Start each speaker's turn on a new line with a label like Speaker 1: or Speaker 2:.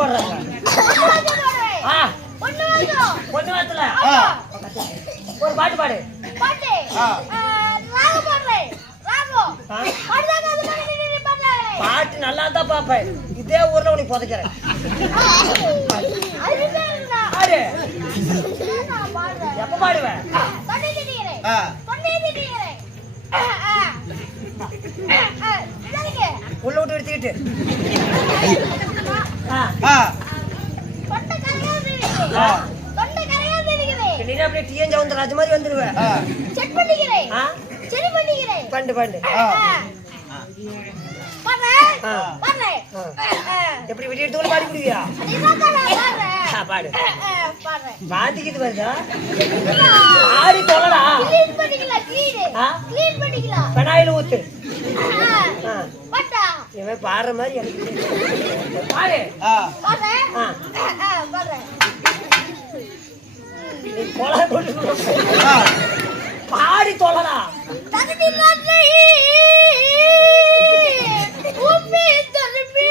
Speaker 1: போடுறாங்க ஆ.
Speaker 2: ஒண்ணு வாசம்
Speaker 1: கொஞ்ச நேரத்துல
Speaker 3: ஆ.
Speaker 1: ஒரு பாட்டு பாடு.
Speaker 2: பாட்டு. ராகம் பாடுறேன் ராகம்
Speaker 1: நல்லா தான் பாப்பேன். இதே ஊர்ல உனக்கு புதைக்கிறேன். எப்ப பாடுவேன். உள்ள விட்டு எடுத்துக்கிட்டு நீ அப்படியே டிஎன் ஜவுந்தர் அது மாதிரி வந்துருவேன்.
Speaker 2: செட் பண்ணிக்கிறேன். சரி பண்ணிக்கிறேன். பாடுறேன்
Speaker 1: ஆ. எப்படி விட்டு எடுத்து பாடி.
Speaker 2: பாடுறேன்
Speaker 1: பாதிக்குது வருதா? ஆடி தொலைடா.
Speaker 2: க்ளீன் பண்ணிக்கலாம் க்ளீன்
Speaker 1: ஆ?
Speaker 2: க்ளீன் பண்ணிக்கலாம்.
Speaker 1: பெனாயில் ஊத்து. இவன் பாடுற மாதிரி எனக்கு பாரு பாடி. தொழலா.
Speaker 2: உம்மி தருமி